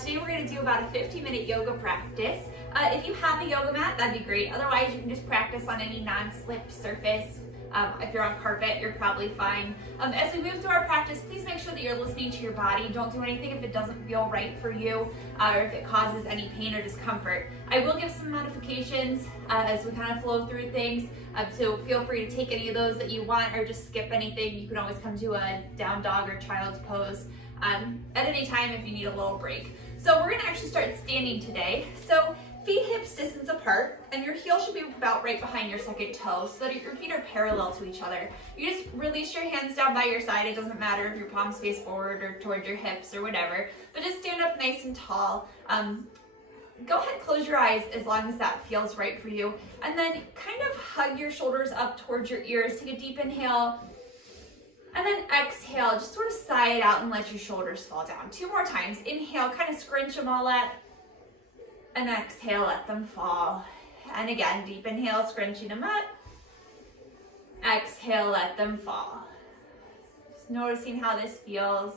Today we're going to do about a 15-minute yoga practice. If you have a yoga mat, that'd be great. Otherwise, you can just practice on any non-slip surface. If you're on carpet, you're probably fine. As we move through our practice, please make sure that you're listening to your body. Don't do anything if it doesn't feel right for you or if it causes any pain or discomfort. I will give some modifications as we kind of flow through things. So feel free to take any of those that you want or just skip anything. You can always come to a down dog or child's pose at any time if you need a little break. So we're gonna actually start standing today. So feet hips distance apart, and your heel should be about right behind your second toe so that your feet are parallel to each other. You just release your hands down by your side. It doesn't matter if your palms face forward or toward your hips or whatever, but just stand up nice and tall. Go ahead, close your eyes as long as that feels right for you. And then kind of hug your shoulders up towards your ears. Take a deep inhale. And then exhale, just sort of sigh it out and let your shoulders fall down. 2 more times. Inhale, kind of scrunch them all up. And exhale, let them fall. And again, deep inhale, scrunching them up. Exhale, let them fall. Just noticing how this feels.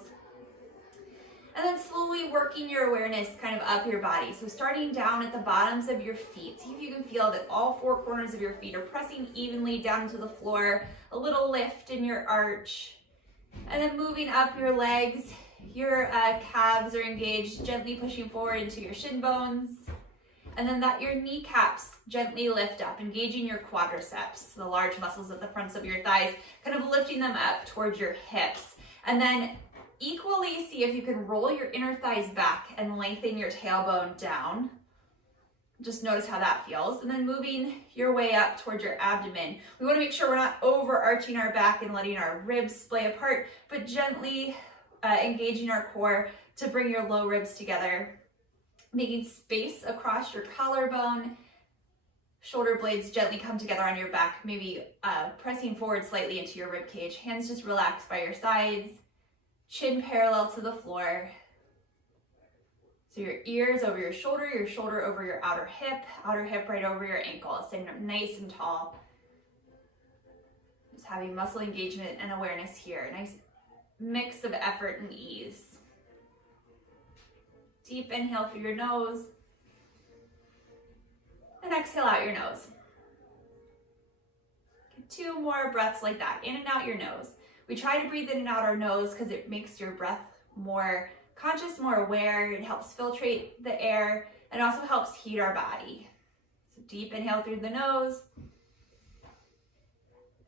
And then slowly working your awareness kind of up your body. So starting down at the bottoms of your feet. See if you can feel that all 4 corners of your feet are pressing evenly down to the floor. A little lift in your arch. And then moving up your legs. Your calves are engaged, gently pushing forward into your shin bones. And then that your kneecaps gently lift up, engaging your quadriceps, the large muscles at the fronts of your thighs, kind of lifting them up towards your hips. And then equally see if you can roll your inner thighs back and lengthen your tailbone down. Just notice how that feels. And then moving your way up towards your abdomen. We want to make sure we're not overarching our back and letting our ribs splay apart, but gently engaging our core to bring your low ribs together. Making space across your collarbone. Shoulder blades gently come together on your back, maybe pressing forward slightly into your rib cage. Hands just relaxed by your sides. Chin parallel to the floor. So your ears over your shoulder over your outer hip right over your ankle. Standing up nice and tall. Just having muscle engagement and awareness here. Nice mix of effort and ease. Deep inhale through your nose. And exhale out your nose. 2 more breaths like that, in and out your nose. We try to breathe in and out our nose because it makes your breath more conscious, more aware. It helps filtrate the air and also helps heat our body. So deep inhale through the nose.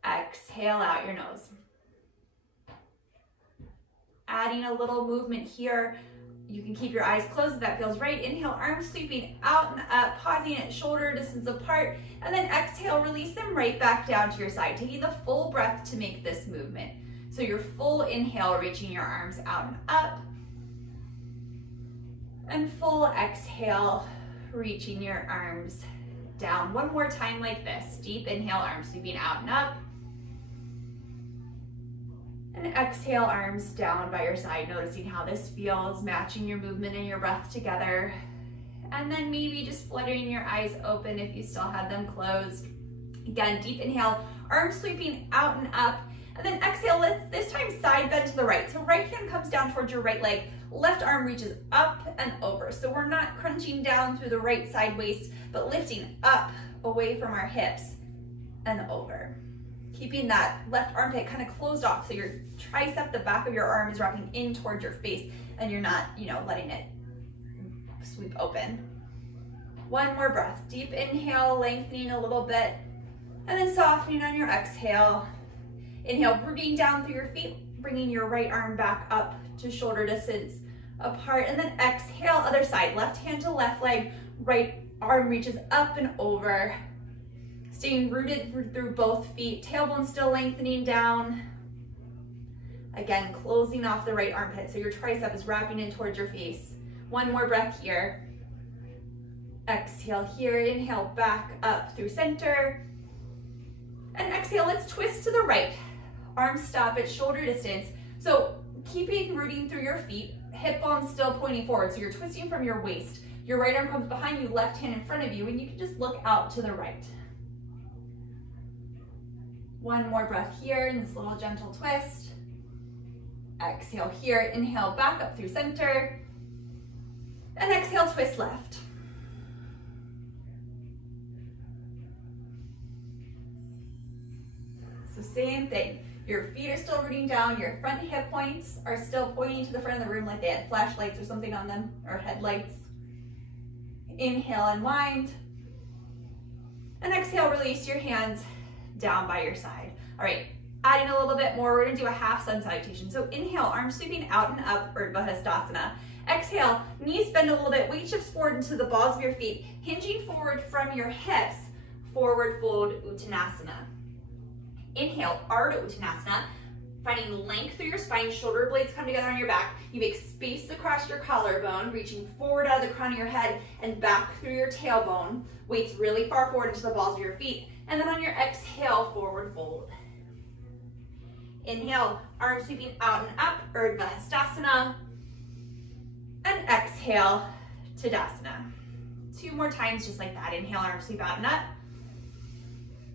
Exhale out your nose. Adding a little movement here. You can keep your eyes closed if that feels right. Inhale, arms sweeping out and up, pausing at shoulder distance apart. And then exhale, release them right back down to your side, taking the full breath to make this movement. So your full inhale, reaching your arms out and up. And full exhale, reaching your arms down. 1 more time like this. Deep inhale, arms sweeping out and up. And exhale, arms down by your side, noticing how this feels, matching your movement and your breath together. And then maybe just fluttering your eyes open if you still have them closed. Again, deep inhale, arms sweeping out and up. And then exhale, let's this time side bend to the right. So right hand comes down towards your right leg, left arm reaches up and over. So we're not crunching down through the right side waist, but lifting up away from our hips and over. Keeping that left armpit kind of closed off so your tricep, the back of your arm, is wrapping in towards your face and you're not, letting it sweep open. 1 more breath. Deep inhale, lengthening a little bit, and then softening on your exhale. Inhale, rooting down through your feet, bringing your right arm back up to shoulder distance apart, and then exhale, other side. Left hand to left leg, right arm reaches up and over. Staying rooted through both feet, tailbone still lengthening down. Again, closing off the right armpit so your tricep is wrapping in towards your face. 1 more breath here. Exhale here, inhale back up through center. And exhale, let's twist to the right. Arms stop at shoulder distance. So keeping rooting through your feet, hip bones still pointing forward. So you're twisting from your waist. Your right arm comes behind you, left hand in front of you, and you can just look out to the right. 1 more breath here in this little gentle twist. Exhale here, inhale back up through center. And exhale, twist left. So same thing. Your feet are still rooting down, your front hip points are still pointing to the front of the room like they had flashlights or something on them, or headlights. Inhale, unwind. And exhale, release your hands down by your side. All right, adding a little bit more, we're gonna do a half sun salutation. So inhale, arms sweeping out and up, Urdhva Hastasana. Exhale, knees bend a little bit, weight shifts forward into the balls of your feet, hinging forward from your hips, forward fold Uttanasana. Inhale, Ardha Uttanasana, finding length through your spine, shoulder blades come together on your back. You make space across your collarbone, reaching forward out of the crown of your head and back through your tailbone. Weights really far forward into the balls of your feet. And then on your exhale, forward fold. Inhale, arms sweeping out and up, Urdhva Hastasana. And exhale, Tadasana. 2 more times just like that. Inhale, arms sweep out and up.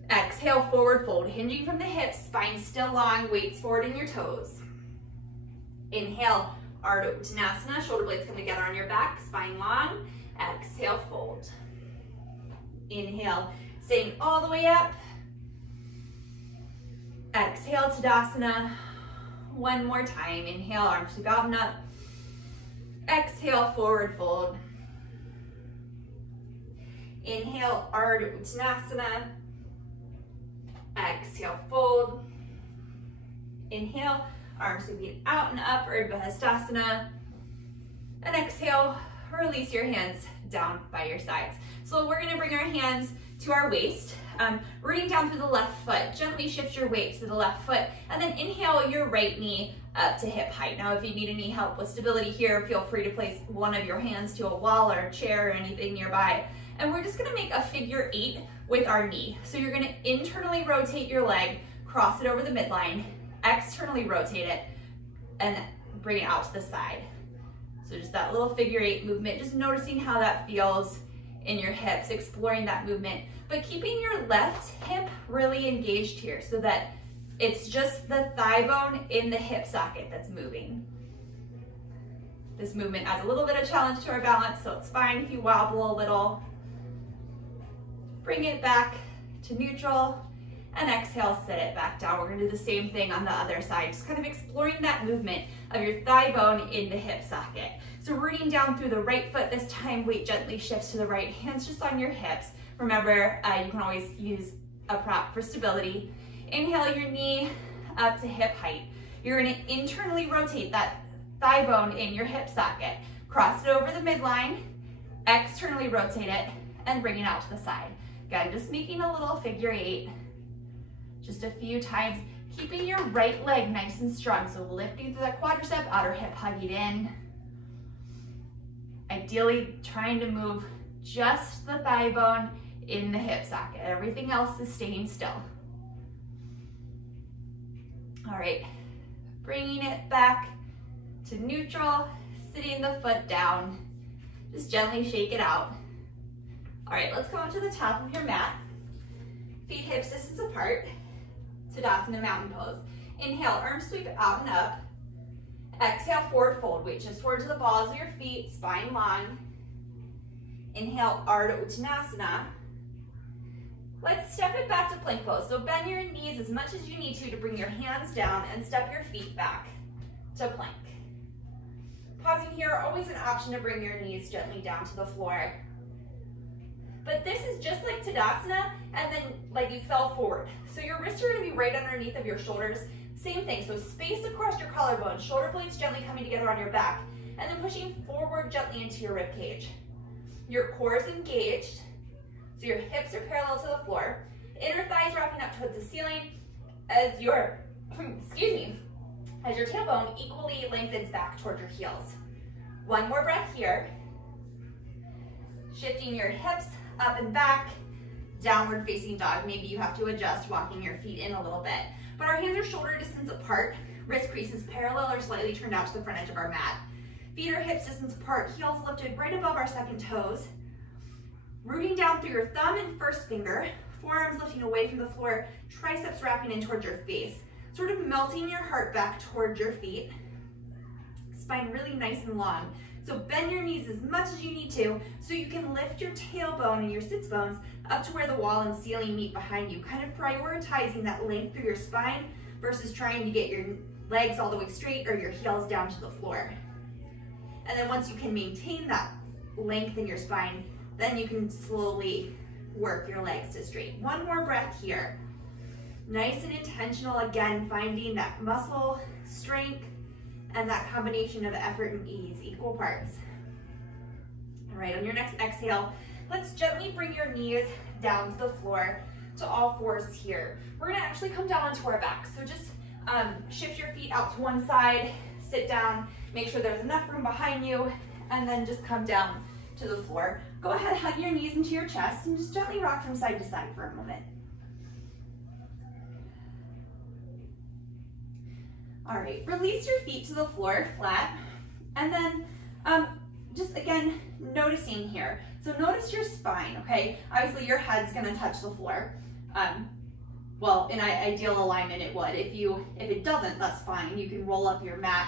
Exhale, forward fold, hinging from the hips, spine still long, weights forward in your toes. Inhale, Ardha Uttanasana, shoulder blades come together on your back, spine long. Exhale, fold. Inhale, staying all the way up. Exhale, Tadasana. 1 more time. Inhale, arms sweep out and up. Exhale, forward fold. Inhale, Ardha Uttanasana. Exhale, fold. Inhale, arms sweeping out and up, Urdhva Hastasana. And exhale, release your hands down by your sides. So we're gonna bring our hands to our waist, rooting down through the left foot. Gently shift your weight to the left foot, and then inhale your right knee up to hip height. Now, if you need any help with stability here, feel free to place one of your hands to a wall or a chair or anything nearby. And we're just gonna make a figure 8 with our knee. So you're gonna internally rotate your leg, cross it over the midline, externally rotate it, and bring it out to the side. So just that little figure 8 movement, just noticing how that feels in your hips, exploring that movement, but keeping your left hip really engaged here so that it's just the thigh bone in the hip socket that's moving. This movement adds a little bit of challenge to our balance, so it's fine if you wobble a little. Bring it back to neutral, and exhale, sit it back down. We're gonna do the same thing on the other side, just kind of exploring that movement of your thigh bone in the hip socket. So rooting down through the right foot this time, weight gently shifts to the right, hands just on your hips. Remember, you can always use a prop for stability. Inhale your knee up to hip height. You're gonna internally rotate that thigh bone in your hip socket. Cross it over the midline, externally rotate it, and bring it out to the side. Again, just making a little figure 8, just a few times, keeping your right leg nice and strong. So lifting through that quadricep, outer hip hugging in. Ideally trying to move just the thigh bone in the hip socket. Everything else is staying still. All right, bringing it back to neutral, sitting the foot down. Just gently shake it out. All right, let's come up to the top of your mat. Feet hips distance apart. Tadasana mountain pose. Inhale, arms sweep out and up. Exhale, forward fold. Weight shifts forward to the balls of your feet, spine long. Inhale, Ardha Uttanasana. Let's step it back to plank pose. So bend your knees as much as you need to bring your hands down and step your feet back to plank. Pausing here, always an option to bring your knees gently down to the floor. But this is just like Tadasana, and then like you fell forward. So your wrists are gonna be right underneath of your shoulders. Same thing, so space across your collarbone, shoulder blades gently coming together on your back, and then pushing forward gently into your rib cage. Your core is engaged, so your hips are parallel to the floor. Inner thighs wrapping up towards the ceiling as your, as your tailbone equally lengthens back towards your heels. One more breath here. Shifting your hips up and back, downward facing dog. Maybe you have to adjust, walking your feet in a little bit. But our hands are shoulder distance apart, wrist creases parallel or slightly turned out to the front edge of our mat. Feet are hips distance apart, heels lifted right above our second toes. Rooting down through your thumb and first finger, forearms lifting away from the floor, triceps wrapping in towards your face. Sort of melting your heart back towards your feet. Spine really nice and long. So bend your knees as much as you need to so you can lift your tailbone and your sits bones up to where the wall and ceiling meet behind you, kind of prioritizing that length through your spine versus trying to get your legs all the way straight or your heels down to the floor. And then once you can maintain that length in your spine, then you can slowly work your legs to straight. One more breath here. Nice and intentional, again, finding that muscle strength and that combination of effort and ease, equal parts. All right, on your next exhale, let's gently bring your knees down to the floor to all fours here. We're gonna actually come down onto our backs. So just shift your feet out to one side, sit down, make sure there's enough room behind you, and then just come down to the floor. Go ahead, hug your knees into your chest and just gently rock from side to side for a moment. All right, release your feet to the floor flat, and then just again, noticing here. So notice your spine, okay? Obviously your head's gonna touch the floor. Well, in ideal alignment it would. If it doesn't, that's fine. You can roll up your mat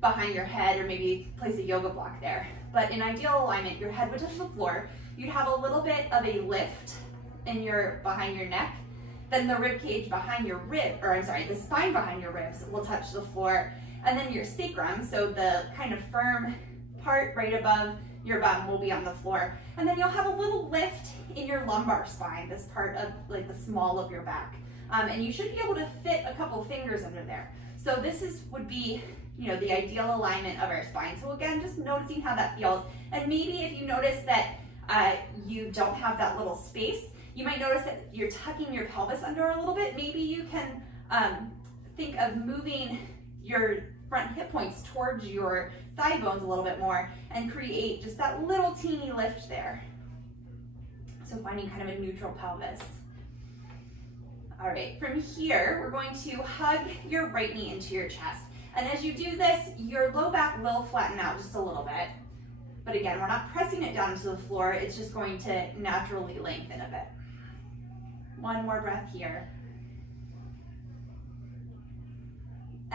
behind your head or maybe place a yoga block there. But in ideal alignment, your head would touch the floor. You'd have a little bit of a lift in behind your neck. Then the rib cage behind your the spine behind your ribs will touch the floor. And then your sacrum, so the kind of firm part right above your bum will be on the floor. And then you'll have a little lift in your lumbar spine, this part of like the small of your back. And you should be able to fit a couple fingers under there. So this would be, the ideal alignment of our spine. So again, just noticing how that feels. And maybe if you notice that you don't have that little space, you might notice that you're tucking your pelvis under a little bit. Maybe you can think of moving your front hip points towards your thigh bones a little bit more and create just that little teeny lift there. So finding kind of a neutral pelvis. All right, from here, we're going to hug your right knee into your chest. And as you do this, your low back will flatten out just a little bit. But again, we're not pressing it down to the floor. It's just going to naturally lengthen a bit. One more breath here.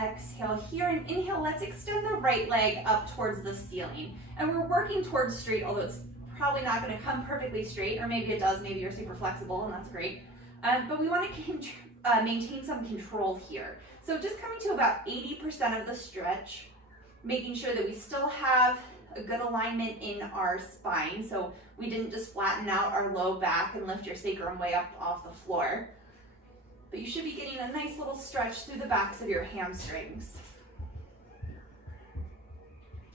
Exhale here and inhale. Let's extend the right leg up towards the ceiling. And we're working towards straight, although it's probably not going to come perfectly straight, or maybe it does. Maybe you're super flexible, and that's great. But we want to maintain some control here. So just coming to about 80% of the stretch, making sure that we still have a good alignment in our spine. So we didn't just flatten out our low back and lift your sacrum way up off the floor. But you should be getting a nice little stretch through the backs of your hamstrings.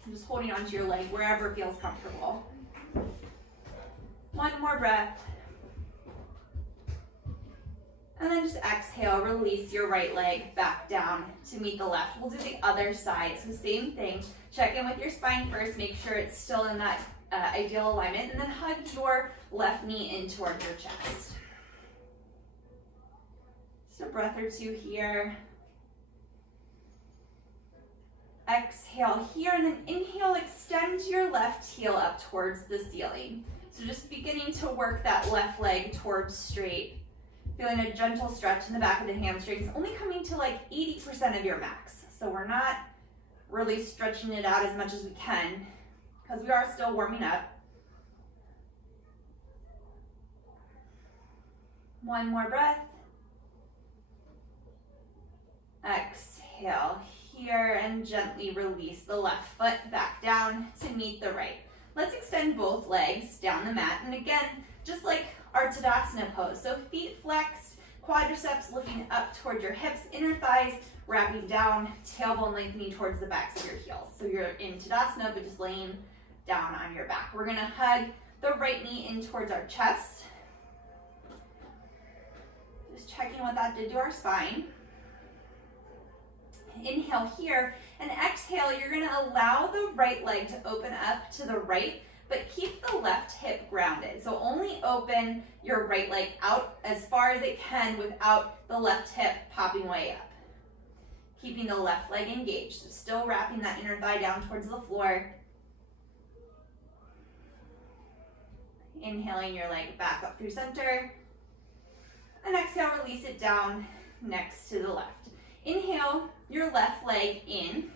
And just holding onto your leg wherever feels comfortable. One more breath. And then just exhale, release your right leg back down to meet the left. We'll do the other side. So same thing, check in with your spine first, make sure it's still in that ideal alignment, and then hug your left knee in towards your chest. Just a breath or two here. Exhale here, and then inhale, extend your left heel up towards the ceiling. So just beginning to work that left leg towards straight. Feeling a gentle stretch in the back of the hamstrings, only coming to like 80% of your max. So we're not really stretching it out as much as we can because we are still warming up. One more breath. Exhale here and gently release the left foot back down to meet the right. Let's extend both legs down the mat. And again, just like our Tadasana pose. So feet flexed, quadriceps lifting up towards your hips, inner thighs wrapping down, tailbone lengthening towards the backs of your heels. So you're in Tadasana, but just laying down on your back. We're gonna hug the right knee in towards our chest. Just checking what that did to our spine. Inhale here, and exhale, you're gonna allow the right leg to open up to the right, but keep the left hip grounded. So only open your right leg out as far as it can without the left hip popping way up. Keeping the left leg engaged. So still wrapping that inner thigh down towards the floor. Inhaling your leg back up through center. And exhale, release it down next to the left. Inhale your left leg in,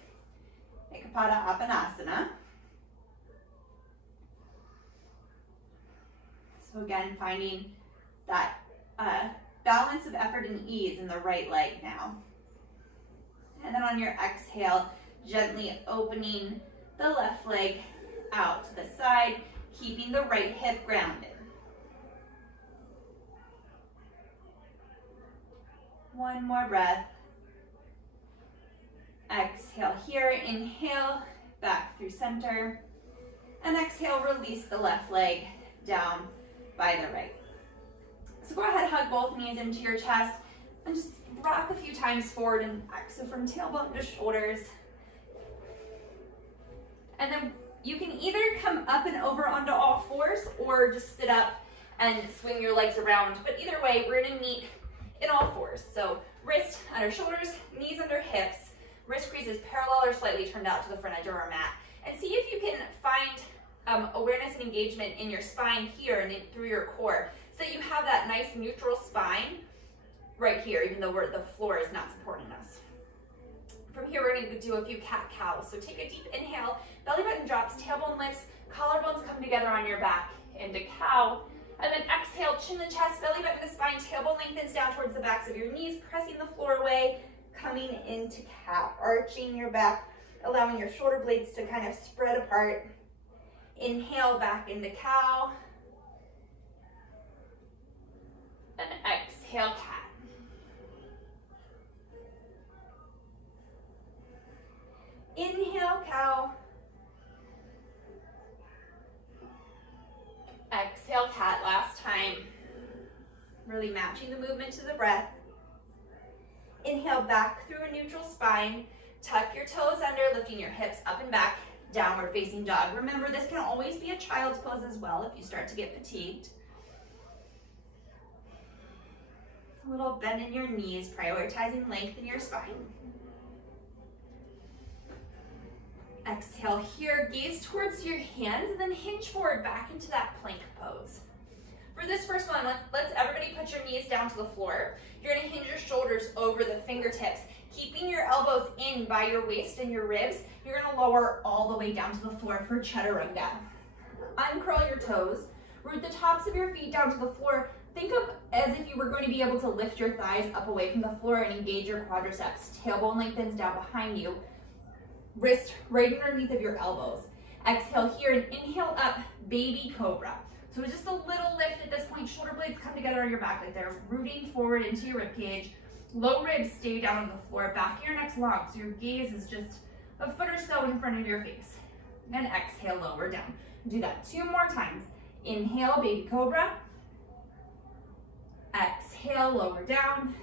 Ekapada Apanasana. So again, finding that balance of effort and ease in the right leg now. And then on your exhale, gently opening the left leg out to the side, keeping the right hip grounded. One more breath. Exhale here, inhale, back through center. And exhale, release the left leg down by the right. So go ahead, hug both knees into your chest and just rock a few times forward and back. So from tailbone to shoulders. And then you can either come up and over onto all fours or just sit up and swing your legs around. But either way, we're gonna meet in all fours. So wrist under shoulders, knees under hips, wrist creases parallel or slightly turned out to the front edge of our mat. And see if you can find awareness and engagement in your spine here and through your core, so that you have that nice neutral spine right here, even though the floor is not supporting us. From here, we're going to do a few cat-cows. So take a deep inhale, belly button drops, tailbone lifts, collarbones come together on your back into cow. And then exhale, chin to chest, belly button to spine, tailbone lengthens down towards the backs of your knees, pressing the floor away, coming into cat, arching your back, allowing your shoulder blades to kind of spread apart. Inhale back into cow. And exhale, cat. Inhale, cow. Exhale, cat. Last time. Really matching the movement to the breath. Inhale back through a neutral spine. Tuck your toes under, lifting your hips up and back. Downward facing dog. Remember, this can always be a child's pose as well if you start to get fatigued. A little bend in your knees, prioritizing length in your spine. Exhale here, gaze towards your hands, and then hinge forward back into that plank pose. For this first one, let's everybody put your knees down to the floor. You're gonna hinge your shoulders over the fingertips, keeping your elbows in by your waist and your ribs. You're gonna lower all the way down to the floor for chaturanga. Uncurl your toes, root the tops of your feet down to the floor. Think of as if you were going to be able to lift your thighs up away from the floor and engage your quadriceps. Tailbone lengthens down behind you. Wrist right underneath of your elbows. Exhale here and inhale up, baby cobra. So it's just a little lift at this point. Shoulder blades come together on your back like they're rooting forward into your ribcage. Low ribs stay down on the floor. Back of your neck's long, so your gaze is just a foot or so in front of your face. And exhale, lower down. Do that 2 more times. Inhale, baby cobra. Exhale, lower down.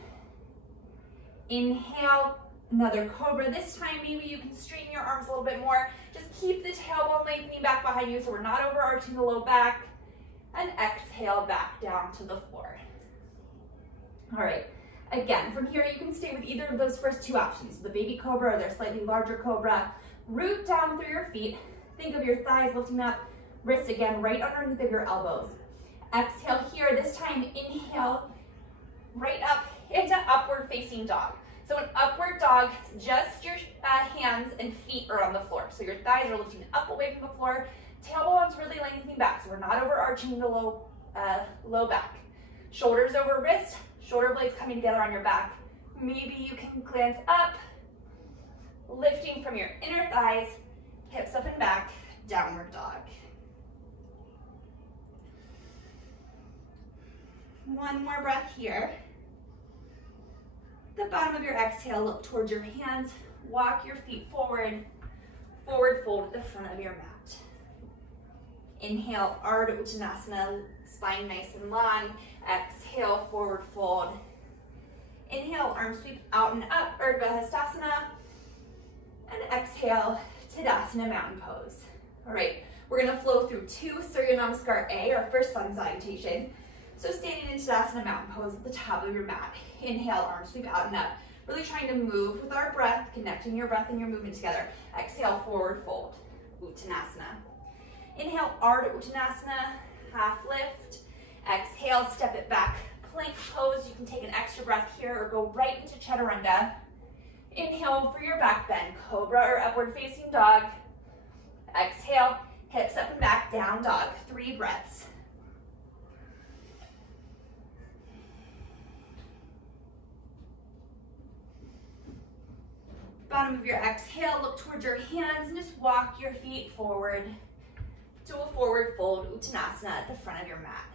Inhale, another cobra. This time, maybe you can straighten your arms a little bit more. Just keep the tailbone lengthening back behind you so we're not overarching the low back. And exhale, back down to the floor. All right. Again, from here, you can stay with either of those first 2 options, the baby cobra or their slightly larger cobra. Root down through your feet. Think of your thighs lifting up, wrists again right underneath of your elbows. Exhale here. This time, inhale right up into upward facing dog. So an upward dog, just your hands and feet are on the floor. So your thighs are lifting up away from the floor. Tailbone's really lengthening back, so we're not overarching the low back. Shoulders over wrist, shoulder blades coming together on your back. Maybe you can glance up, lifting from your inner thighs, hips up and back, downward dog. One more breath here. The bottom of your exhale, look towards your hands, walk your feet forward, forward fold at the front of your mat. Inhale, Ardha Uttanasana, spine nice and long. Exhale, forward fold. Inhale, arm sweep out and up, Urdhva Hastasana. And exhale, Tadasana, mountain pose. All right, we're gonna flow through 2 Surya Namaskar A, our first Sun Salutation. So standing in Tadasana, mountain pose at the top of your mat. Inhale, arm sweep out and up. Really trying to move with our breath, connecting your breath and your movement together. Exhale, forward fold, Uttanasana. Inhale, Ardha Uttanasana, half lift. Exhale, step it back, plank pose. You can take an extra breath here or go right into chaturanga. Inhale for your back bend, cobra or upward facing dog. Exhale, hips up and back, down dog, 3 breaths. Bottom of your exhale, look towards your hands and just walk your feet forward to a forward fold Uttanasana at the front of your mat.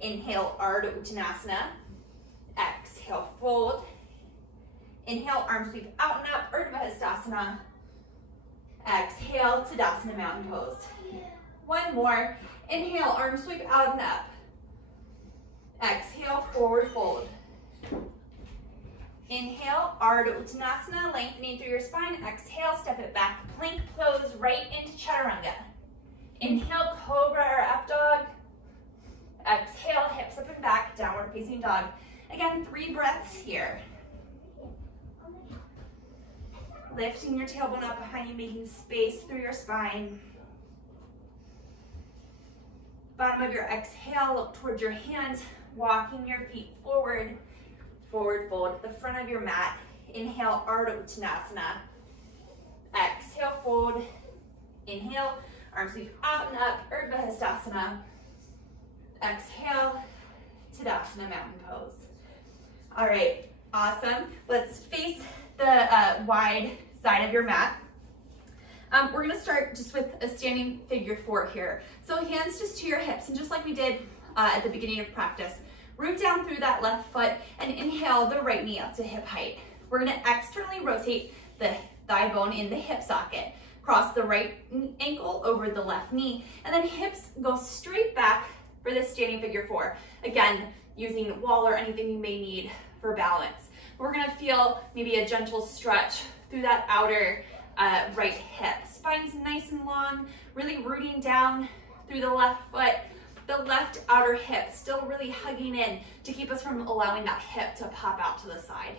Inhale, Ardha Uttanasana. Exhale, fold. Inhale, arms sweep out and up, Urdhva Hastasana. Exhale, Tadasana Mountain Pose. One more. Inhale, arms sweep out and up. Exhale, forward fold. Inhale, Ardha Uttanasana, lengthening through your spine. Exhale, step it back, plank pose right into Chaturanga. Inhale, Cobra or Up Dog. Exhale, hips up and back, Downward Facing Dog. Again, 3 breaths here. Lifting your tailbone up behind you, making space through your spine. Bottom of your exhale, look towards your hands, walking your feet forward. Forward fold at the front of your mat. Inhale, Ardha Uttanasana. Exhale, fold. Inhale, arms sweep out and up, Urdhva Hastasana. Exhale, Tadasana Mountain Pose. All right, awesome. Let's face the wide side of your mat. We're gonna start just with a standing figure 4 here. So hands just to your hips, and just like we did at the beginning of practice, root down through that left foot and inhale the right knee up to hip height. We're gonna externally rotate the thigh bone in the hip socket. Cross the right ankle over the left knee, and then hips go straight back for this standing figure 4. Again, using wall or anything you may need for balance. We're gonna feel maybe a gentle stretch through that outer right hip. Spine's nice and long, really rooting down through the left foot. The left outer hip still really hugging in to keep us from allowing that hip to pop out to the side.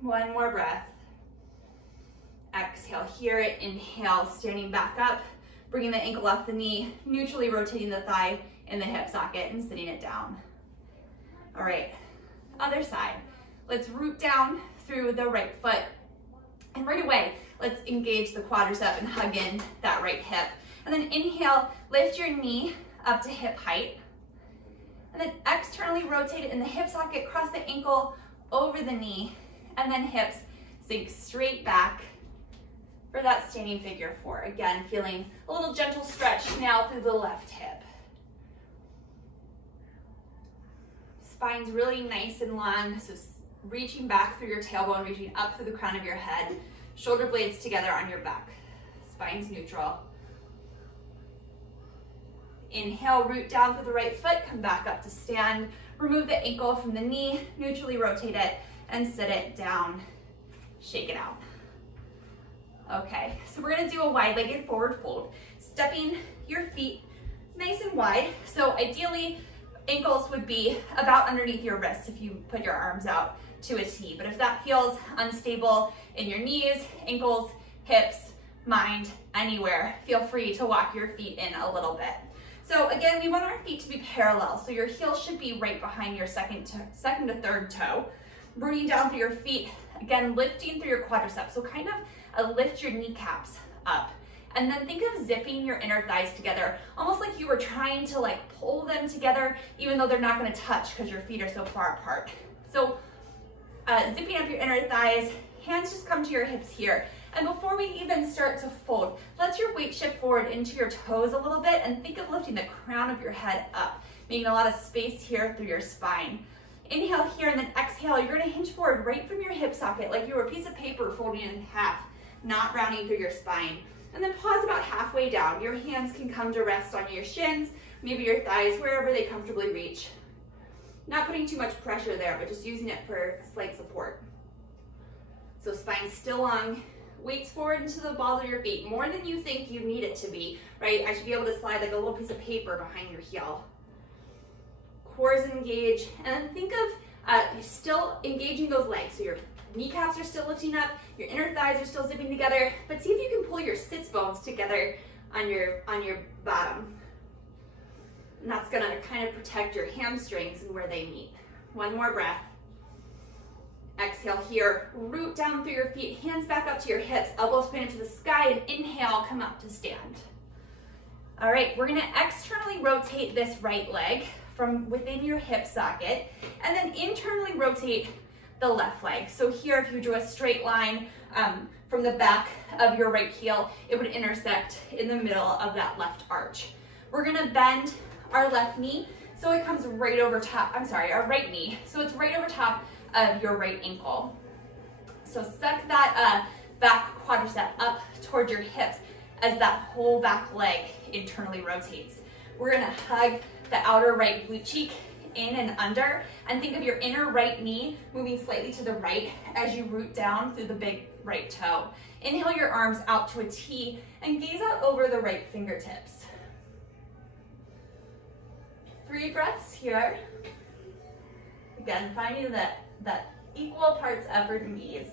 One more breath. Exhale here, inhale, standing back up, bringing the ankle off the knee, neutrally rotating the thigh in the hip socket and sitting it down. All right, other side. Let's root down through the right foot. And right away, let's engage the quadricep and hug in that right hip. And then inhale, lift your knee up to hip height. And then externally rotate it in the hip socket, cross the ankle over the knee, and then hips sink straight back for that standing figure 4. Again, feeling a little gentle stretch now through the left hip. Spine's really nice and long, so reaching back through your tailbone, reaching up through the crown of your head. Shoulder blades together on your back. Spine's neutral. Inhale, root down through the right foot, come back up to stand. Remove the ankle from the knee, neutrally rotate it, and sit it down. Shake it out. Okay, so we're gonna do a wide-legged forward fold. Stepping your feet nice and wide. So ideally, ankles would be about underneath your wrists if you put your arms out to a T. But if that feels unstable in your knees, ankles, hips, mind, anywhere, feel free to walk your feet in a little bit. So again, we want our feet to be parallel. So your heel should be right behind your second to third toe. Rooting down through your feet, again, lifting through your quadriceps. So kind of lift your kneecaps up. And then think of zipping your inner thighs together, almost like you were trying to like pull them together, even though they're not gonna touch because your feet are so far apart. So zipping up your inner thighs, hands just come to your hips here. And before we even start to fold, let your weight shift forward into your toes a little bit and think of lifting the crown of your head up, making a lot of space here through your spine. Inhale here and then exhale, you're gonna hinge forward right from your hip socket like you were a piece of paper folding in half, not rounding through your spine. And then pause about halfway down. Your hands can come to rest on your shins, maybe your thighs, wherever they comfortably reach. Not putting too much pressure there, but just using it for slight support. So spine still long, weights forward into the balls of your feet, more than you think you need it to be, right? I should be able to slide like a little piece of paper behind your heel. Cores engage, and then think of still engaging those legs. So your kneecaps are still lifting up, your inner thighs are still zipping together, but see if you can pull your sits bones together on your bottom. And that's gonna kind of protect your hamstrings and where they meet. One more breath. Exhale here, root down through your feet, hands back up to your hips, elbows pointed to the sky, and inhale, come up to stand. All right, we're gonna externally rotate this right leg from within your hip socket, and then internally rotate the left leg. So here, if you drew a straight line from the back of your right heel, it would intersect in the middle of that left arch. We're gonna bend our left knee so it comes right over top, our right knee, so it's right over top of your right ankle. So suck that back quadricep up towards your hips as that whole back leg internally rotates. We're gonna hug the outer right glute cheek in and under, and think of your inner right knee moving slightly to the right as you root down through the big right toe. Inhale your arms out to a T and gaze out over the right fingertips. 3 breaths here. Again, finding that equal parts effort and ease.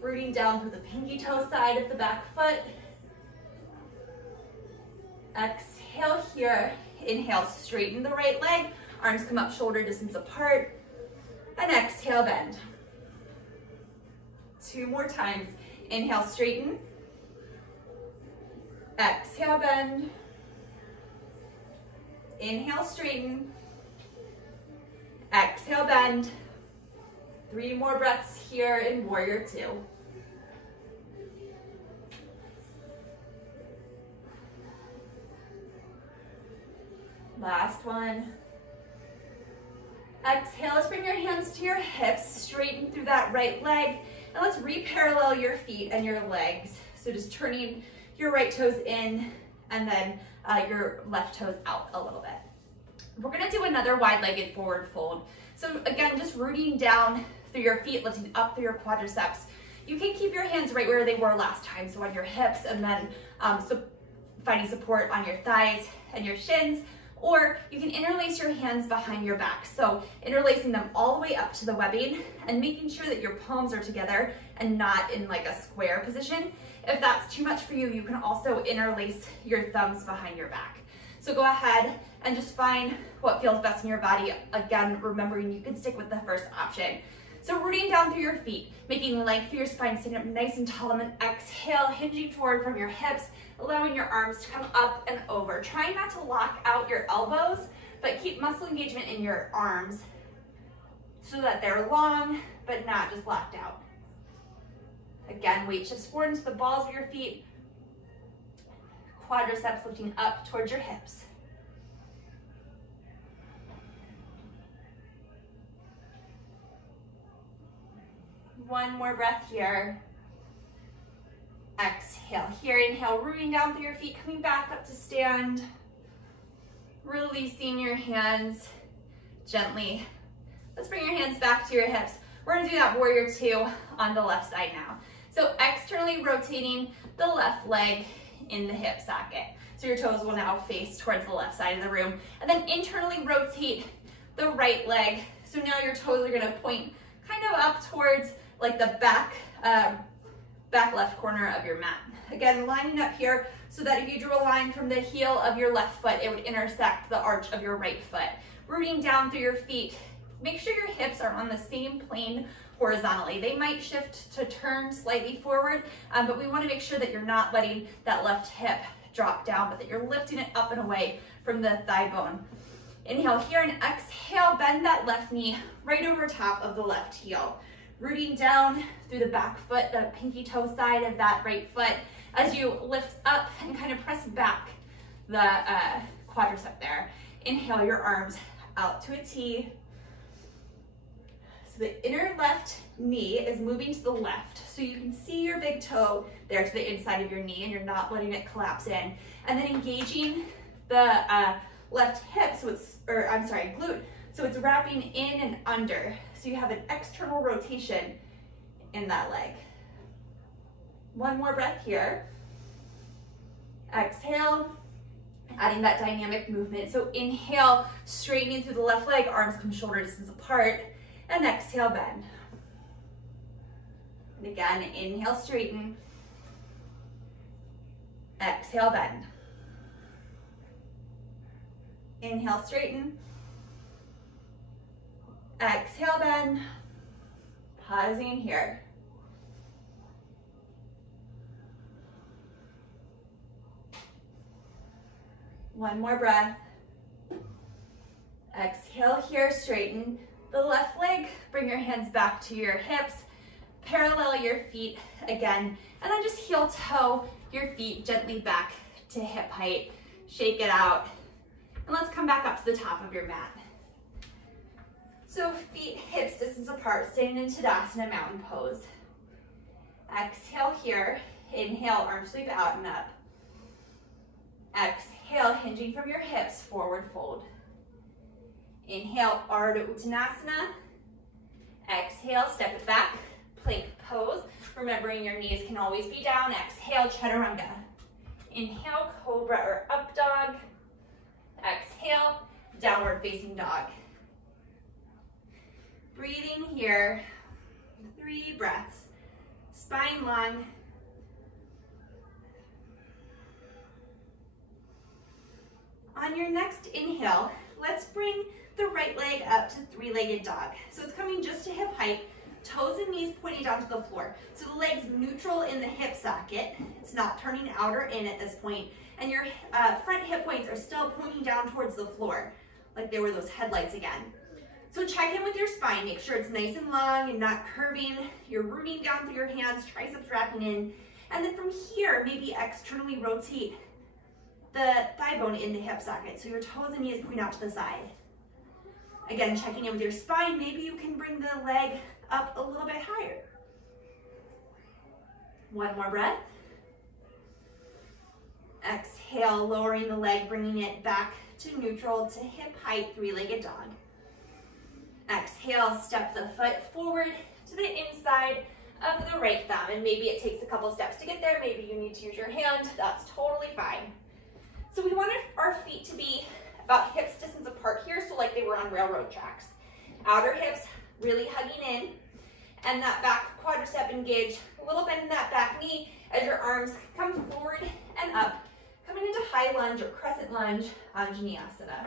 Rooting down through the pinky toe side of the back foot. Exhale here. Inhale, straighten the right leg. Arms come up shoulder distance apart. And exhale, bend. 2 more times. Inhale, straighten. Exhale, bend. Inhale, straighten. Exhale, bend. 3 more breaths here in warrior 2. Last one. Exhale, let's bring your hands to your hips, straighten through that right leg, and let's re-parallel your feet and your legs. So just turning your right toes in and then your left toes out a little bit. We're gonna do another wide-legged forward fold. So again, just rooting down through your feet, lifting up through your quadriceps. You can keep your hands right where they were last time, so on your hips, and then finding support on your thighs and your shins, or you can interlace your hands behind your back. So interlacing them all the way up to the webbing and making sure that your palms are together and not in like a square position. If that's too much for you, you can also interlace your thumbs behind your back. So go ahead and just find what feels best in your body. Again, remembering you can stick with the first option. So rooting down through your feet, making length through your spine, sitting up nice and tall, and then exhale, hinging forward from your hips, allowing your arms to come up and over. Try not to lock out your elbows, but keep muscle engagement in your arms so that they're long, but not just locked out. Again, weight shifts forward into the balls of your feet, quadriceps lifting up towards your hips. One more breath here. Exhale here, inhale, rooting down through your feet, coming back up to stand. Releasing your hands gently. Let's bring your hands back to your hips. We're gonna do that warrior 2 on the left side now. So externally rotating the left leg in the hip socket. So your toes will now face towards the left side of the room. And then internally rotate the right leg. So now your toes are gonna point kind of up towards like the back left corner of your mat. Again, lining up here so that if you drew a line from the heel of your left foot, it would intersect the arch of your right foot. Rooting down through your feet. Make sure your hips are on the same plane horizontally. They might shift to turn slightly forward, but we want to make sure that you're not letting that left hip drop down, but that you're lifting it up and away from the thigh bone. Inhale here and exhale, bend that left knee right over top of the left heel. Rooting down through the back foot, the pinky toe side of that right foot, as you lift up and kind of press back the quadricep there. Inhale your arms out to a T. So the inner left knee is moving to the left. So you can see your big toe there to the inside of your knee and you're not letting it collapse in. And then engaging the left hip, glute. So it's wrapping in and under. So you have an external rotation in that leg. One more breath here. Exhale, adding that dynamic movement. So inhale, straightening through the left leg, arms come shoulder distance apart, and exhale, bend. And again, inhale, straighten. Exhale, bend. Inhale, straighten. Exhale, bend. Pausing here. One more breath. Exhale here, straighten. the left leg, bring your hands back to your hips, parallel your feet again, and then just heel toe your feet gently back to hip height. Shake it out, and let's come back up to the top of your mat. So feet hips distance apart, staying in Tadasana mountain pose. Exhale here, inhale, arm sweep out and up. Exhale, hinging from your hips, forward fold. Inhale, Ardha Uttanasana. Exhale, step it back, plank pose. Remembering your knees can always be down. Exhale, Chaturanga. Inhale, Cobra or Up Dog. Exhale, Downward Facing Dog. Breathing here, 3 breaths. Spine long. On your next inhale, let's bring the right leg up to 3-legged dog. So it's coming just to hip height, toes and knees pointing down to the floor. So the leg's neutral in the hip socket. It's not turning out or in at this point. And your front hip points are still pointing down towards the floor, like they were those headlights again. So check in with your spine. Make sure it's nice and long and not curving. You're rooting down through your hands, triceps wrapping in. And then from here, maybe externally rotate the thigh bone in the hip socket. So your toes and knees point out to the side. Again, checking in with your spine. Maybe you can bring the leg up a little bit higher. One more breath. Exhale, lowering the leg, bringing it back to neutral to hip height, 3-legged dog. Exhale, step the foot forward to the inside of the right thumb. And maybe it takes a couple steps to get there. Maybe you need to use your hand. That's totally fine. So we want our feet to be about hips distance apart here, so like they were on railroad tracks. Outer hips really hugging in, and that back quadricep engaged. A little bend in that back knee as your arms come forward and up, coming into high lunge or crescent lunge, Anjaneyasana.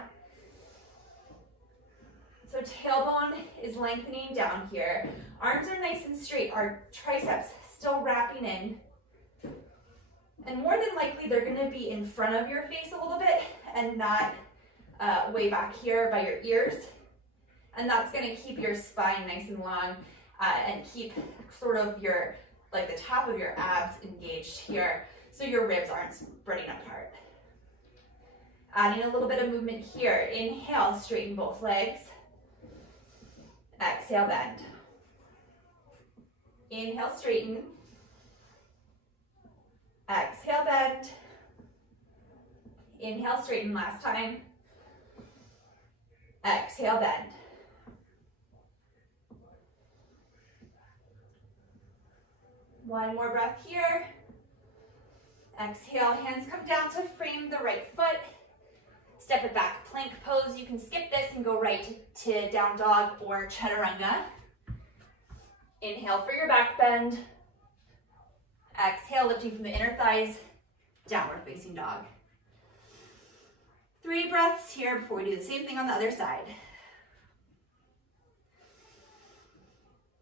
So tailbone is lengthening down here. Arms are nice and straight. Our triceps still wrapping in. And more than likely, they're going to be in front of your face a little bit and not way back here by your ears. And that's going to keep your spine nice and long and keep sort of your, like the top of your abs engaged here so your ribs aren't spreading apart. Adding a little bit of movement here. Inhale, straighten both legs. Exhale, bend. Inhale, straighten. Exhale, bend. Inhale, straighten last time. Exhale, bend. One more breath here. Exhale, hands come down to frame the right foot. Step it back, plank pose. You can skip this and go right to down dog or chaturanga. Inhale for your back bend. Exhale, lifting from the inner thighs, downward facing dog. 3 breaths here before we do the same thing on the other side.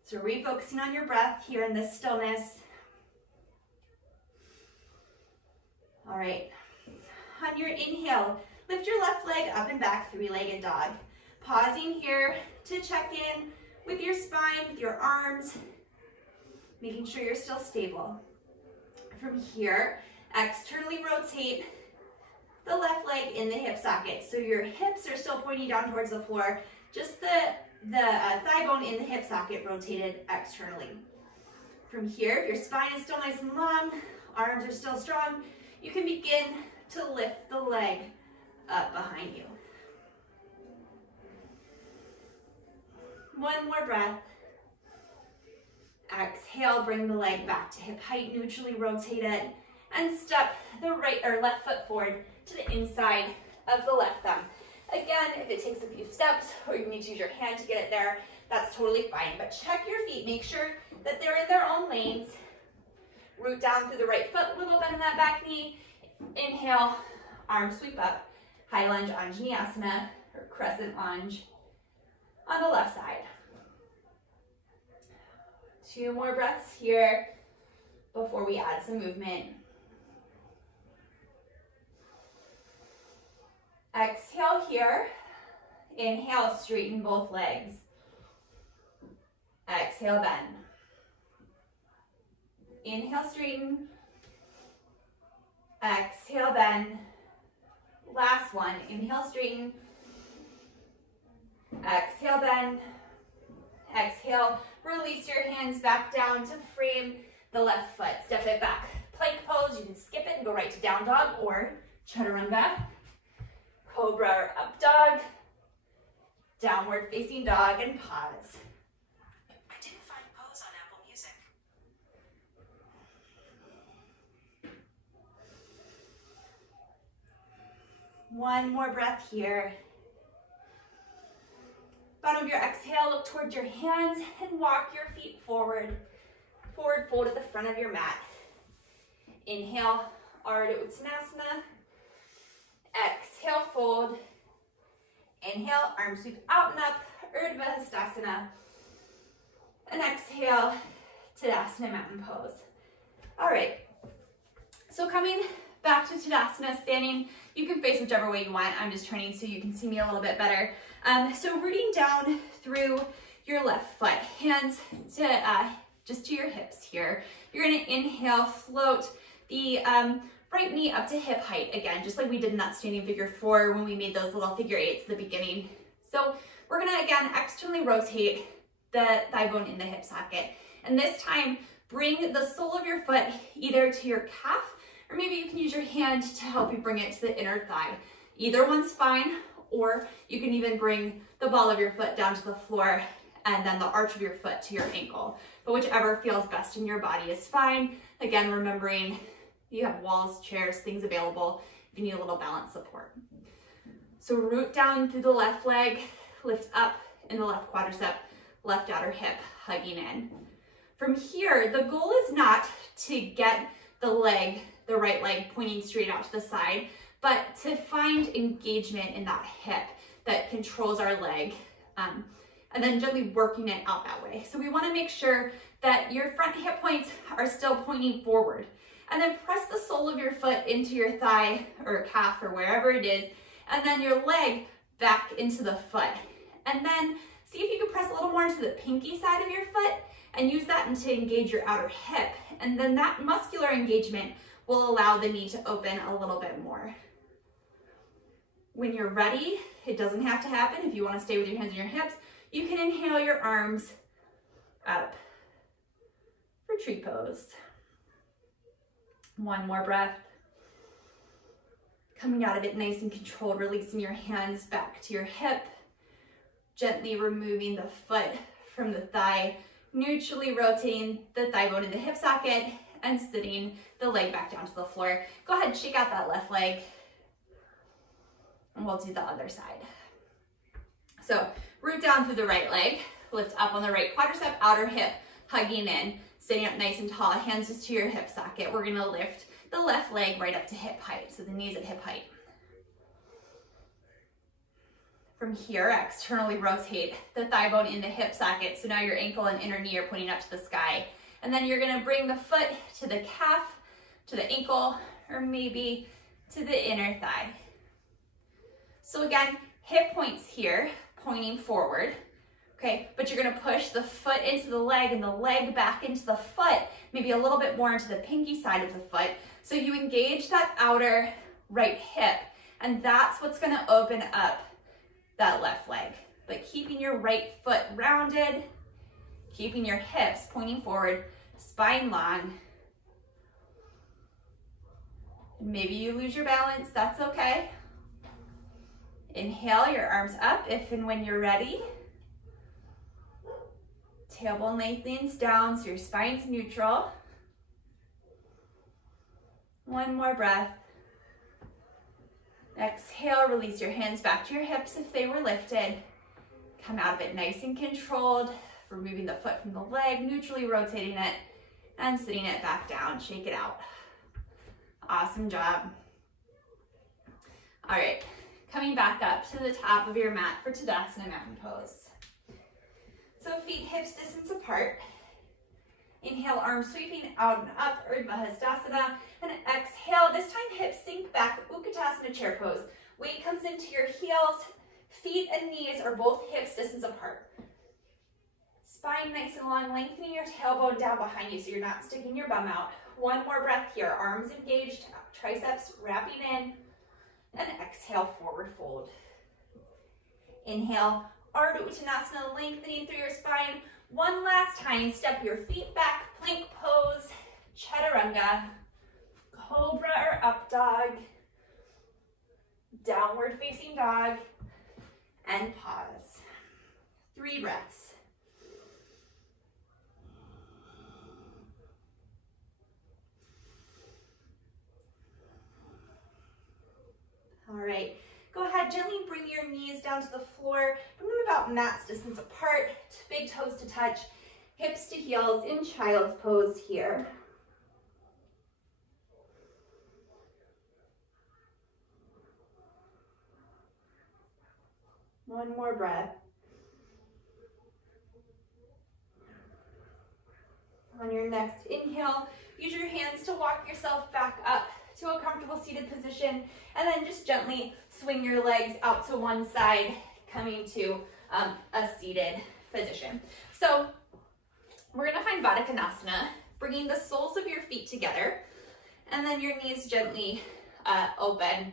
So refocusing on your breath here in this stillness. All right, on your inhale, lift your left leg up and back, 3-legged dog. Pausing here to check in with your spine, with your arms, making sure you're still stable. From here, externally rotate the left leg in the hip socket. So your hips are still pointing down towards the floor, just the thigh bone in the hip socket rotated externally. From here, if your spine is still nice and long, arms are still strong, you can begin to lift the leg up behind you. One more breath. Exhale, bring the leg back to hip height, neutrally rotate it, and step the right or left foot forward to the inside of the left thumb. Again, if it takes a few steps or you need to use your hand to get it there, that's totally fine. But check your feet, make sure that they're in their own lanes. Root down through the right foot, little bend in that back knee. Inhale, arms sweep up, high lunge Anjaneyasana or crescent lunge on the left side. 2 more breaths here before we add some movement. Exhale here. Inhale, straighten both legs. Exhale, bend. Inhale, straighten. Exhale, bend. Last one. Inhale, straighten. Exhale, bend. Exhale, release your hands back down to frame the left foot. Step it back. Plank pose, you can skip it and go right to down dog or chaturanga. Cobra or up dog. Downward facing dog and pause. I didn't find pose on Apple Music. One more breath here. Bottom of your exhale, look towards your hands and walk your feet forward. Forward fold at the front of your mat. Inhale, Ardha Uttanasana. Exhale, fold. Inhale, arms sweep out and up, Urdhva Hastasana. And exhale, Tadasana mountain pose. All right, so coming back to Tadasana, standing, you can face whichever way you want. I'm just turning so you can see me a little bit better. So rooting down through your left foot, hands to just to your hips here. You're gonna inhale, float the right knee up to hip height again, just like we did in that standing figure 4 when we made those little figure 8s at the beginning. So we're gonna again externally rotate the thigh bone in the hip socket. And this time, bring the sole of your foot either to your calf, or maybe you can use your hand to help you bring it to the inner thigh. Either one's fine, or you can even bring the ball of your foot down to the floor and then the arch of your foot to your ankle. But whichever feels best in your body is fine. Again, remembering you have walls, chairs, things available if you need a little balance support. So root down through the left leg, lift up in the left quadricep, left outer hip, hugging in. From here, the goal is not to get the right leg pointing straight out to the side, but to find engagement in that hip that controls our leg, and then gently working it out that way. So we want to make sure that your front hip points are still pointing forward. And then press the sole of your foot into your thigh or calf or wherever it is, and then your leg back into the foot. And then see if you can press a little more into the pinky side of your foot and use that to engage your outer hip. And then that muscular engagement will allow the knee to open a little bit more. When you're ready, it doesn't have to happen. If you want to stay with your hands on your hips, you can inhale your arms up for tree pose. One more breath. Coming out of it nice and controlled, releasing your hands back to your hip, gently removing the foot from the thigh, neutrally rotating the thigh bone in the hip socket, and sitting the leg back down to the floor. Go ahead and shake out that left leg, and we'll do the other side. So root down through the right leg, lift up on the right quadricep, outer hip, hugging in, sitting up nice and tall, hands just to your hip socket. We're gonna lift the left leg right up to hip height, so the knee's at hip height. From here, externally rotate the thigh bone in the hip socket, so now your ankle and inner knee are pointing up to the sky. And then you're gonna bring the foot to the calf, to the ankle, or maybe to the inner thigh. So again, hip points here, pointing forward. Okay, but you're gonna push the foot into the leg and the leg back into the foot, maybe a little bit more into the pinky side of the foot. So you engage that outer right hip, and that's what's gonna open up that left leg. But keeping your right foot rounded, keeping your hips pointing forward, spine long. Maybe you lose your balance, that's okay. Inhale your arms up if and when you're ready. Tailbone lengthens down so your spine's neutral. One more breath. Exhale, release your hands back to your hips if they were lifted. Come out of it nice and controlled, removing the foot from the leg, neutrally rotating it, and sitting it back down. Shake it out. Awesome job. All right, coming back up to the top of your mat for Tadasana mountain pose. So feet hips distance apart. Inhale, arms sweeping out and up, Urdhva Hastasana. And exhale, this time hips sink back, Utkatasana chair pose. Weight comes into your heels, feet and knees are both hips distance apart. Spine nice and long, lengthening your tailbone down behind you so you're not sticking your bum out. One more breath here, arms engaged, triceps wrapping in, and exhale, forward fold. Inhale, Ardha Uttanasana, lengthening through your spine. One last time, step your feet back, plank pose, chaturanga, cobra or up dog, downward facing dog, and pause. 3 breaths. All right, go ahead, gently bring your knees down to the floor. Bring them about mat's distance apart, big toes to touch, hips to heels in child's pose here. One more breath. On your next inhale, use your hands to walk yourself back up to a comfortable seated position, and then just gently swing your legs out to one side, coming to a seated position. So we're gonna find Baddha Konasana, bringing the soles of your feet together, and then your knees gently open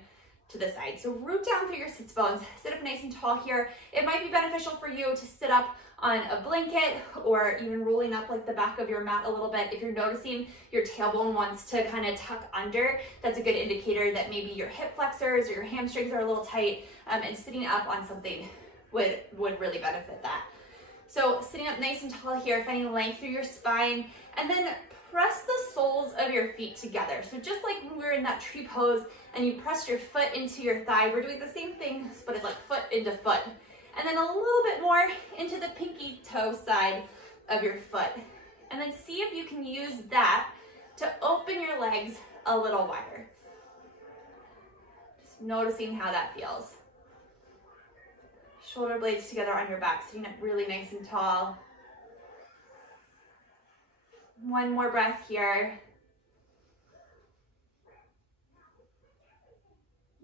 to the side. So root down through your sits bones, sit up nice and tall here. It might be beneficial for you to sit up on a blanket or even rolling up like the back of your mat a little bit. If you're noticing your tailbone wants to kind of tuck under, that's a good indicator that maybe your hip flexors or your hamstrings are a little tight, and sitting up on something would really benefit that. So sitting up nice and tall here, finding length through your spine, and then press the soles of your feet together. So just like when we were in that tree pose and you press your foot into your thigh, we're doing the same thing, but it's like foot into foot. And then a little bit more into the pinky toe side of your foot. And then see if you can use that to open your legs a little wider. Just noticing how that feels. Shoulder blades together on your back, sitting up really nice and tall. One more breath here.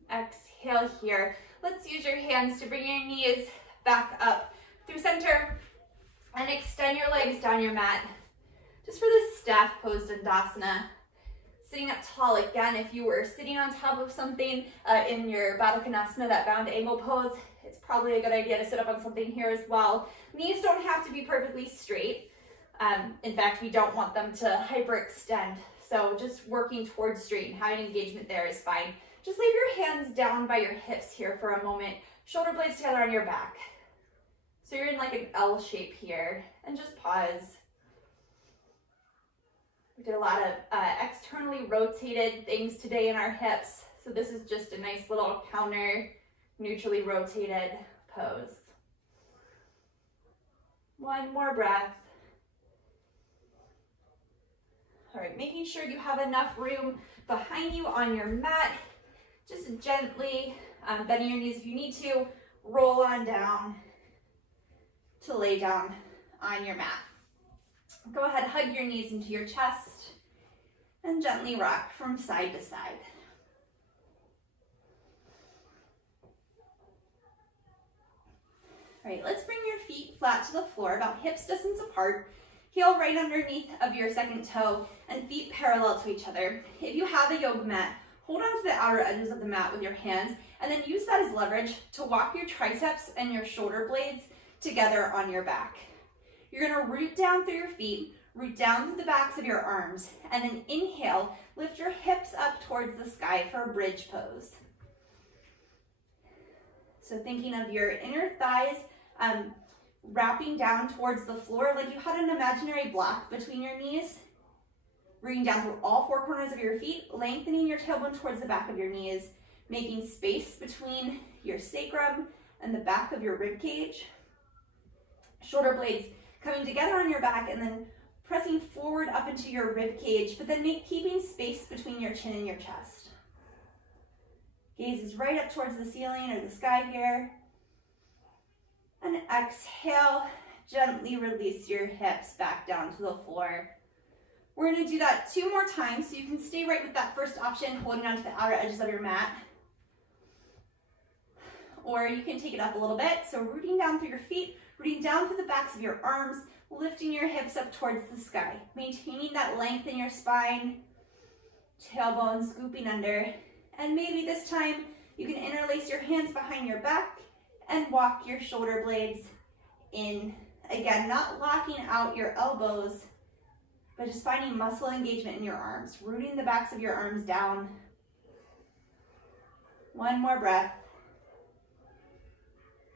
Exhale here. Let's use your hands to bring your knees back up through center and extend your legs down your mat. Just for this staff pose Tadasana. Sitting up tall again, if you were sitting on top of something in your Baddha Konasana, that bound angle pose, it's probably a good idea to sit up on something here as well. Knees don't have to be perfectly straight. In fact, we don't want them to hyperextend. So just working towards straight and having engagement there is fine. Just leave your hands down by your hips here for a moment. Shoulder blades together on your back. So you're in like an L shape here, and just pause. We did a lot of externally rotated things today in our hips. So this is just a nice little counter, neutrally rotated pose. One more breath. All right, making sure you have enough room behind you on your mat. Just gently bending your knees if you need to. Roll on down to lay down on your mat. Go ahead, hug your knees into your chest and gently rock from side to side. All right, let's bring your feet flat to the floor, about hips distance apart. Heel right underneath of your second toe and feet parallel to each other. If you have a yoga mat, hold on to the outer edges of the mat with your hands and then use that as leverage to walk your triceps and your shoulder blades together on your back. You're gonna root down through your feet, root down through the backs of your arms, and then inhale, lift your hips up towards the sky for a bridge pose. So thinking of your inner thighs, wrapping down towards the floor like you had an imaginary block between your knees. Bringing down through all four corners of your feet, lengthening your tailbone towards the back of your knees, making space between your sacrum and the back of your rib cage. Shoulder blades coming together on your back and then pressing forward up into your rib cage, but then keeping space between your chin and your chest. Gaze is right up towards the ceiling or the sky here. And exhale, gently release your hips back down to the floor. We're gonna do that 2 more times, so you can stay right with that first option, holding onto the outer edges of your mat. Or you can take it up a little bit, so rooting down through your feet, Rooting down through the backs of your arms, lifting your hips up towards the sky, maintaining that length in your spine, tailbone scooping under, and maybe this time you can interlace your hands behind your back and walk your shoulder blades in. Again, not locking out your elbows, but just finding muscle engagement in your arms, rooting the backs of your arms down. One more breath.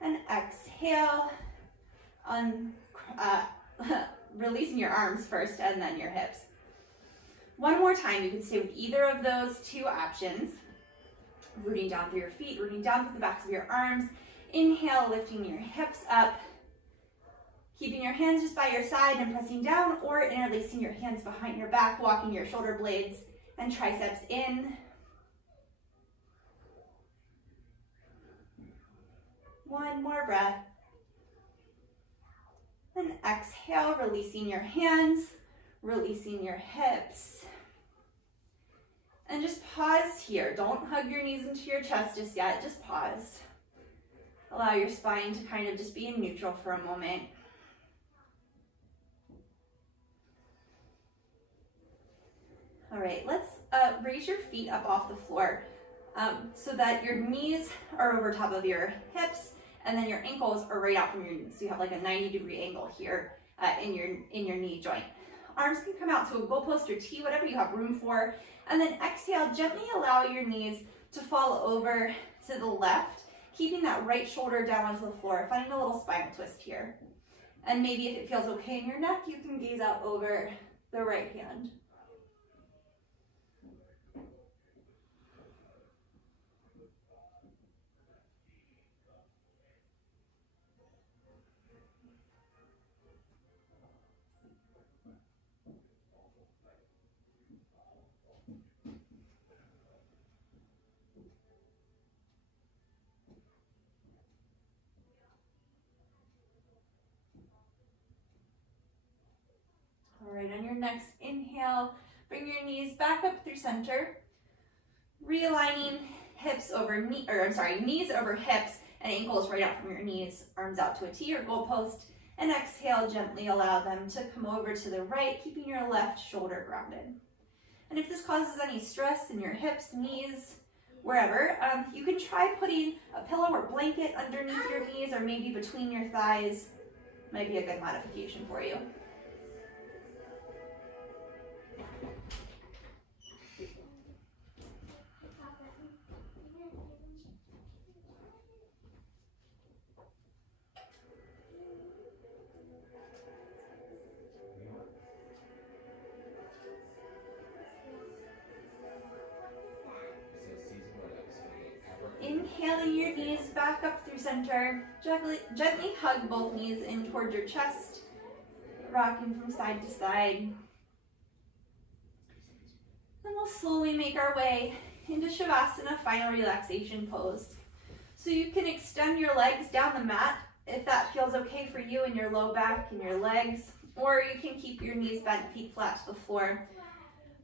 And exhale, releasing your arms first and then your hips. One more time, you can stay with either of those two options. Rooting down through your feet, rooting down through the backs of your arms. Inhale, lifting your hips up. Keeping your hands just by your side and pressing down, or interlacing your hands behind your back, walking your shoulder blades and triceps in. One more breath. And exhale, releasing your hands, releasing your hips. And just pause here. Don't hug your knees into your chest just yet. Just pause. Allow your spine to kind of just be in neutral for a moment. All right, let's raise your feet up off the floor so that your knees are over top of your hips, and then your ankles are right out from your knees. So you have like a 90-degree angle here in your knee joint. Arms can come out to a goalpost or T, whatever you have room for. And then exhale, gently allow your knees to fall over to the left, keeping that right shoulder down onto the floor, finding a little spinal twist here. And maybe if it feels okay in your neck, you can gaze out over the right hand. All right, on your next inhale, bring your knees back up through center, realigning knees over hips and ankles right out from your knees, arms out to a T or goalpost, and exhale, gently allow them to come over to the right, keeping your left shoulder grounded. And if this causes any stress in your hips, knees, wherever, you can try putting a pillow or blanket underneath your knees or maybe between your thighs. Might be a good modification for you. Inhaling your knees back up through center. Gently hug both knees in towards your chest, rocking from side to side. Then we'll slowly make our way into Shavasana, final relaxation pose. So you can extend your legs down the mat if that feels okay for you in your low back and your legs, or you can keep your knees bent, feet flat to the floor.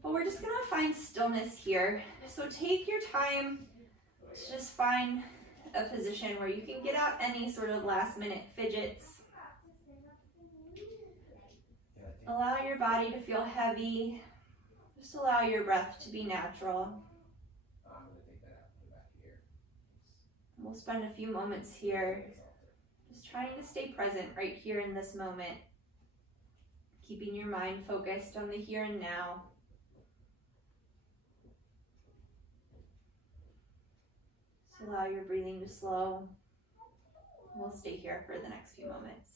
But we're just gonna find stillness here. So take your time to just find a position where you can get out any sort of last minute fidgets. Allow your body to feel heavy. Just allow your breath to be natural. We'll spend a few moments here just trying to stay present right here in this moment, keeping your mind focused on the here and now. Just allow your breathing to slow. We'll stay here for the next few moments.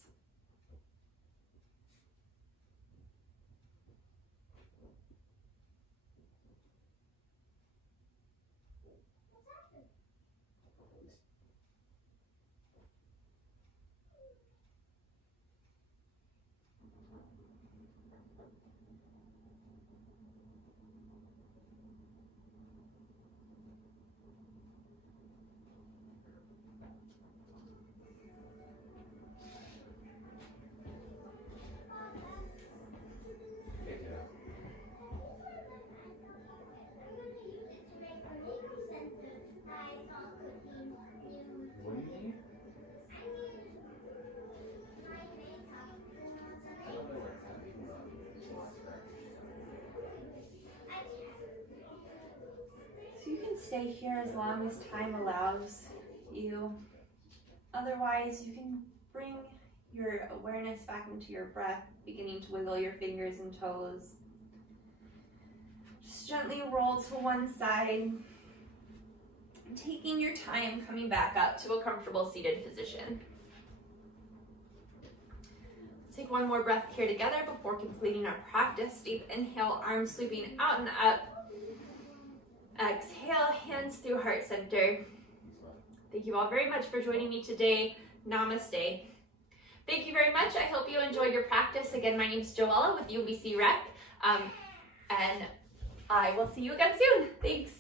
stay here as long as time allows you. Otherwise, you can bring your awareness back into your breath, beginning to wiggle your fingers and toes. Just gently roll to one side, taking your time coming back up to a comfortable seated position. Take one more breath here together before completing our practice. Deep inhale, arms sweeping out and up. Exhale, hands through heart center. Thank you all very much for joining me today. Namaste. Thank you very much. I hope you enjoyed your practice. Again, my name is Joella with UBC Rec, and I will see you again soon. Thanks.